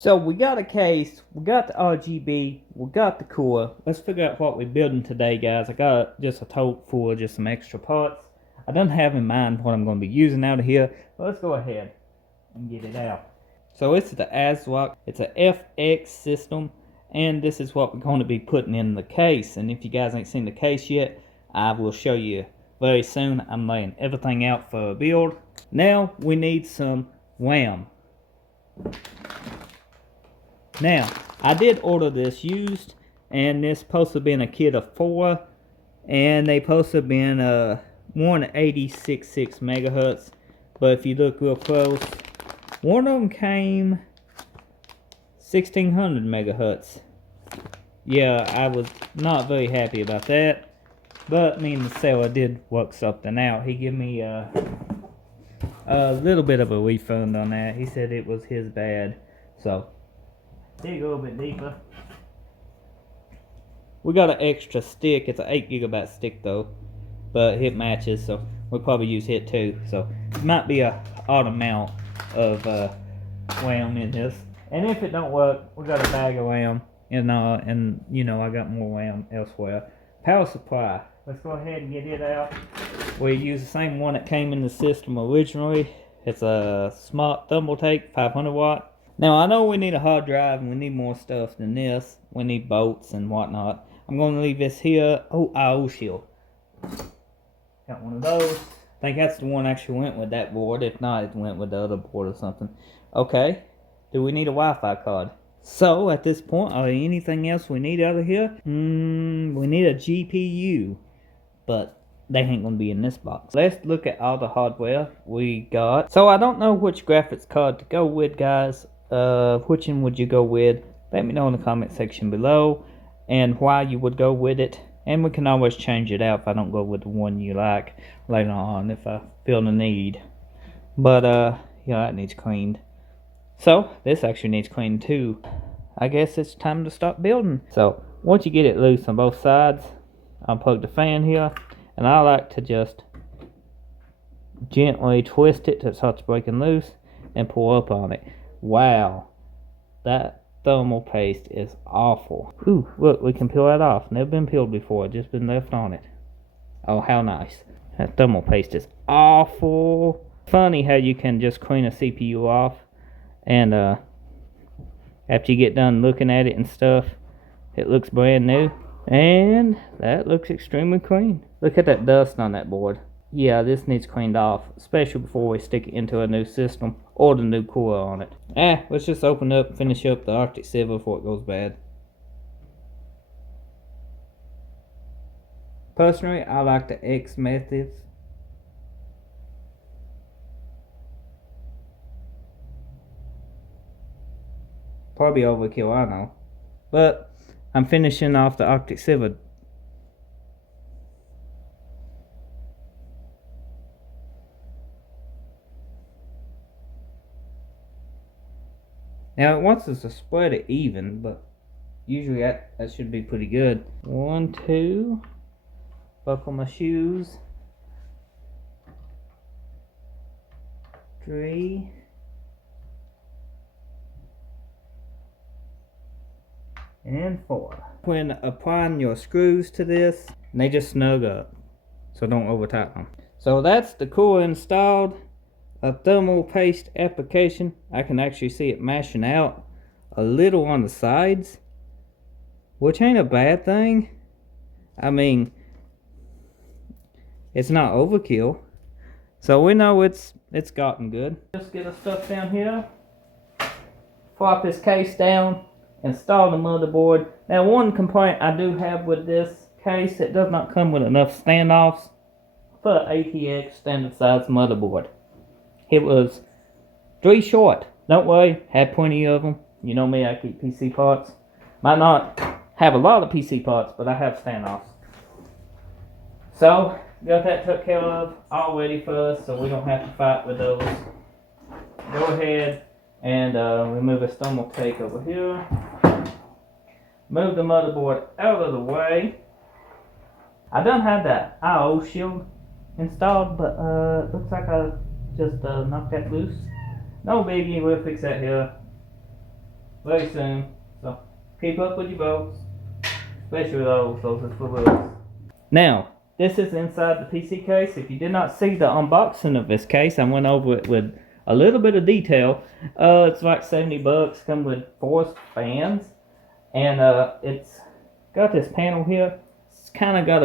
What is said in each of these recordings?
So we got a case, we got the RGB, we got the core. Let's figure out what we're building today, guys. I got just a tote full of just some extra parts. I don't have in mind what I'm going to be using out of here, but let's go ahead and get it out. So it's the ASRock, it's a FX system, and this is what we're going to be putting in the case. And if you guys ain't seen the case yet, I will show you very soon. I'm laying everything out for a build. Now we need some RAM. Now, I did order this used, and this supposed to be in a kit of 4, and they supposed to be in a 186.6 megahertz. But if you look real close, one of them came 1600 megahertz. Yeah, I was not very happy about that, but me and the seller did work something out. He gave me a little bit of a refund on that. He said it was his bad, so dig a little bit deeper. We got an extra stick. It's an 8 gigabyte stick though, but it matches, so we'll probably use it too. So it might be a odd amount of RAM in this. And if it don't work, we got a bag of RAM, and you know I got more RAM elsewhere. Power supply. Let's go ahead and get it out. We use the same one that came in the system originally. It's a smart Thunderbolt 500 watt. Now, I know we need a hard drive and we need more stuff than this. We need bolts and whatnot. I'm going to leave this here. Oh, IO shield. Got one of those. I think that's the one actually went with that board. If not, it went with the other board or something. Okay. Do we need a Wi-Fi card? So, at this point, are there anything else we need out of here? We need a GPU. But they ain't going to be in this box. Let's look at all the hardware we got. So, I don't know which graphics card to go with, guys. Which one would you go with? Let me know in the comment section below, and why you would go with it. And we can always change it out if I don't go with the one you like later on, if I feel the need. But yeah, that needs cleaned. So this actually needs cleaned too. I guess it's time to start building. So once you get it loose on both sides, unplug the fan here, and I like to just gently twist it till it starts breaking loose and pull up on it. Wow, that thermal paste is awful. Ooh, look, we can peel that off. Never been peeled before, just been left on it. Oh, how nice. That thermal paste is awful. Funny how you can just clean a CPU off, and after you get done looking at it and stuff, it looks brand new. And that looks extremely clean. Look at that dust on that board. Yeah, this needs cleaned off, especially before we stick it into a new system or the new core on it. Let's just open up and finish up the Arctic Silver before it goes bad. Personally, I like the X methods. Probably overkill, I know. But I'm finishing off the Arctic Silver. Now it wants us to spread it even, but usually that should be pretty good. 1, 2, buckle my shoes. 3, and 4. When applying your screws to this, they just snug up, so don't over tighten them. So that's the core installed. A thermal paste application. I can actually see it mashing out a little on the sides, which ain't a bad thing. I mean, it's not overkill, so we know it's gotten good. Just get the stuff down here, flop this case down, install the motherboard. Now, one complaint I do have with this case, it does not come with enough standoffs for an ATX standard size motherboard. It was 3 short. Don't worry, had plenty of them. You know me, I keep PC parts. Might not have a lot of PC parts, but I have standoffs. So, got that took care of, all ready for us, so we don't have to fight with those. Go ahead and remove this thermal tape over here. Move the motherboard out of the way. I done had that IO shield installed, but it looks like I just knocked that loose. No biggie, we'll fix that here. very soon. So keep up with your bolts, especially those is for real. Now, this is inside the PC case. If you did not see the unboxing of this case, I went over it with a little bit of detail. It's like $70. Comes with 4 fans, and it's got this panel here. It's kind of got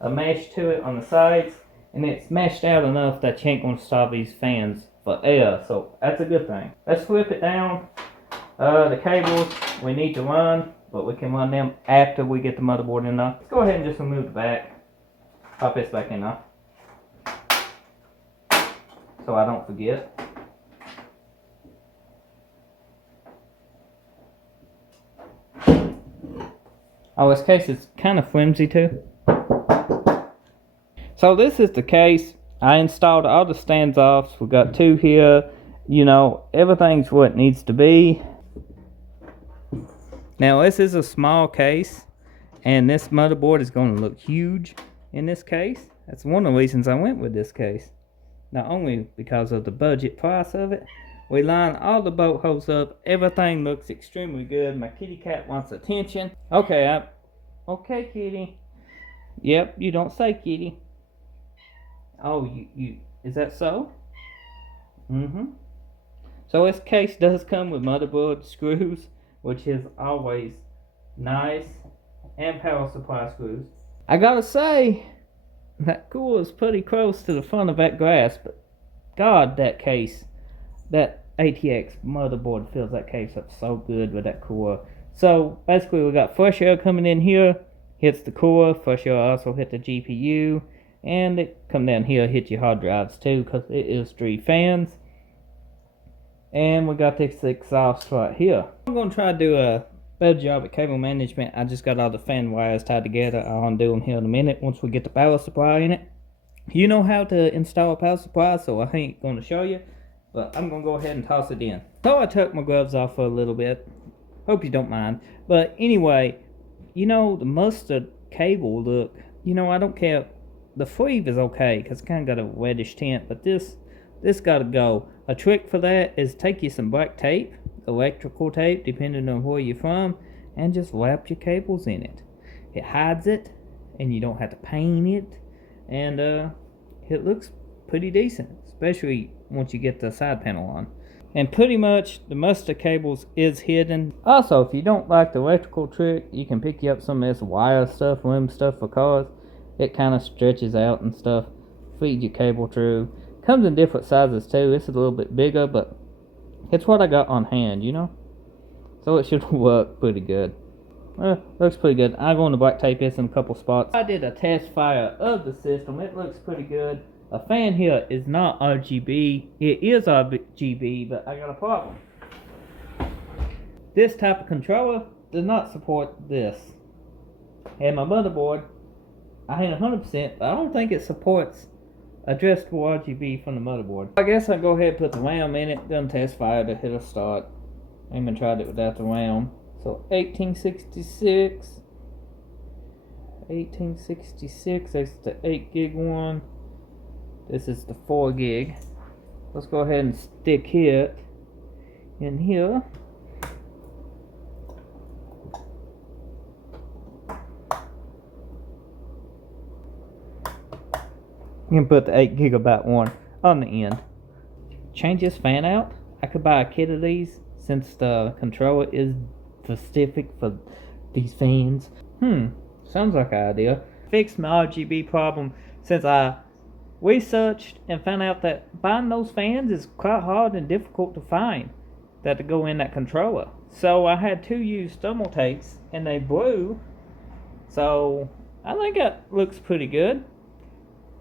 a mesh to it on the sides, and it's meshed out enough that you ain't gonna stop these fans for air. So that's a good thing. Let's flip it down. The cables we need to run, but we can run them after we get the motherboard in there. Let's go ahead and just remove the back. Pop this back in there, so I don't forget. Oh, this case is kind of flimsy too. So this is the case. I installed all the stands offs. We got 2 here. You know, everything's what it needs to be. Now this is a small case, and this motherboard is going to look huge in this case. That's one of the reasons I went with this case. Not only because of the budget price of it. We line all the bolt holes up. Everything looks extremely good. My kitty cat wants attention. Okay, okay, kitty. Yep, you don't say kitty. Oh, you is that so? So this case does come with motherboard screws, which is always nice, and power supply screws. I gotta say, that cooler is pretty close to the front of that glass, but God, that case, that ATX motherboard fills that case up so good with that cooler. So basically we got fresh air coming in here, hits the cooler, fresh air also hit the GPU, and it come down here, hit your hard drives too, because it is 3 fans. And we got this exhaust right here. I'm going to try to do a better job at cable management. I just got all the fan wires tied together. I'll undo them here in a minute once we get the power supply in it. You know how to install a power supply, so I ain't going to show you. But I'm going to go ahead and toss it in. So I took my gloves off for a little bit. Hope you don't mind. But anyway, you know, the mustard cable look, you know, I don't care. The sleeve is okay because it's kind of got a reddish tint, but this got to go. A trick for that is take you some black tape, electrical tape, depending on where you're from, and just wrap your cables in it. It hides it, and you don't have to paint it, and it looks pretty decent, especially once you get the side panel on. And pretty much the mustard cables is hidden. Also, if you don't like the electrical trick, you can pick you up some of this wire stuff, rim stuff for cars. It kind of stretches out and stuff, feed your cable through. Comes in different sizes too. It's a little bit bigger, but it's what I got on hand, you know. So it should work pretty good. Looks pretty good. I'm going to black tape this in a couple spots. I did a test fire of the system. It looks pretty good. A fan here is not RGB. It is RGB, but I got a problem. This type of controller does not support this. And my motherboard, I ain't 100%, but I don't think it supports adjustable RGB from the motherboard. I guess I'll go ahead and put the RAM in it. Done test fire to hit a start. I even tried it without the RAM. So 1866. 1866. That's the 8 gig one. This is the 4 gig. Let's go ahead and stick it in here. You can put the 8 gigabyte one on the end. Change this fan out. I could buy a kit of these since the controller is specific for these fans. Sounds like an idea. Fix my RGB problem since I researched and found out that buying those fans is quite hard and difficult to find that to go in that controller. So I had 2 used thermal tapes and they blew. So I think that looks pretty good.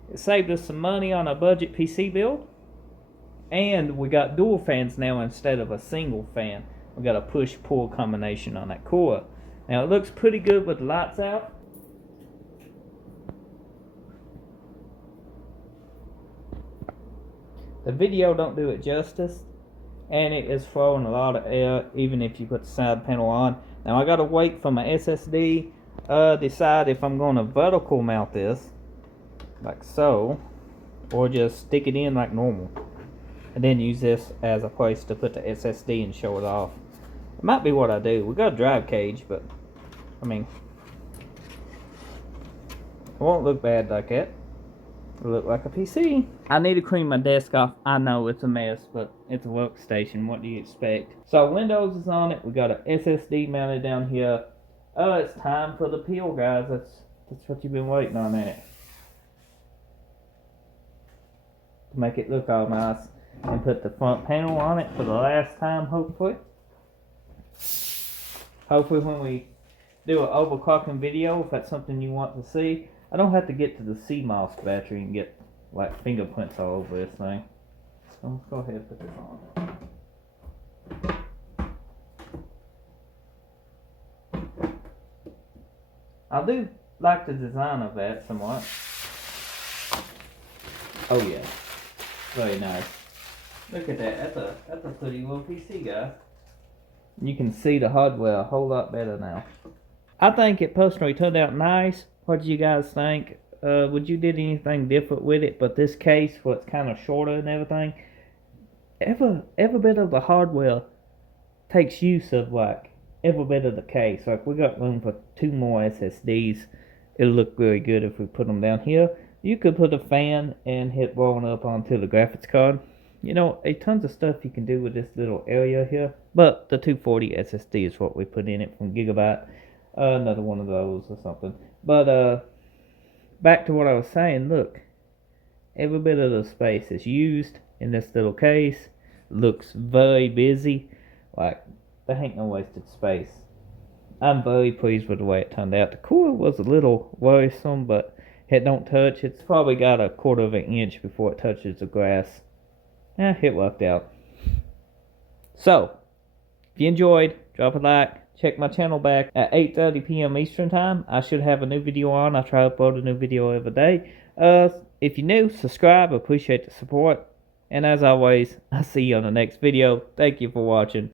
It saved us some money on a budget PC build. And we got dual fans now instead of a single fan. We got a push-pull combination on that cooler. Now it looks pretty good with the lights out. The video don't do it justice. And it is flowing a lot of air even if you put the side panel on. Now I gotta wait for my SSD. Decide if I'm gonna vertical mount this. Like so, or just stick it in like normal, and then use this as a place to put the SSD and show it off. It might be what I do. We got a drive cage, but I mean, it won't look bad like that. It'll look like a PC. I need to clean my desk off. I know it's a mess, but it's a workstation. What do you expect? So Windows is on it. We got an SSD mounted down here. Oh, it's time for the peel, guys. That's what you've been waiting on, ain't it? To make it look all nice. And put the front panel on it for the last time, hopefully. Hopefully when we do an overclocking video, if that's something you want to see, I don't have to get to the CMOS battery and get like fingerprints all over this thing. So let's go ahead and put this on. I do like the design of that somewhat. Oh yeah, very nice. Look at that. That's a pretty little PC, guys. You can see the hardware a whole lot better now. I think it personally turned out nice. What do you guys think? Would you did anything different with it? But this case, what's kind of shorter and everything, every bit of the hardware takes use of like every bit of the case. Like we got room for 2 more SSDs. It'll look very good if we put them down here. You could put a fan and hit rolling up onto the graphics card. You know, a tons of stuff you can do with this little area here. But the 240 SSD is what we put in it from Gigabyte. Another one of those or something. But back to what I was saying. Look, every bit of the space is used in this little case. Looks very busy. Like, there ain't no wasted space. I'm very pleased with the way it turned out. The core was a little worrisome, but it don't touch. It's probably got a 1/4 of an inch before it touches the grass. It worked out. So, if you enjoyed, drop a like. Check my channel back at 8:30 p.m. Eastern Time. I should have a new video on. I try to upload a new video every day. If you're new, subscribe. Appreciate the support. And as always, I'll see you on the next video. Thank you for watching.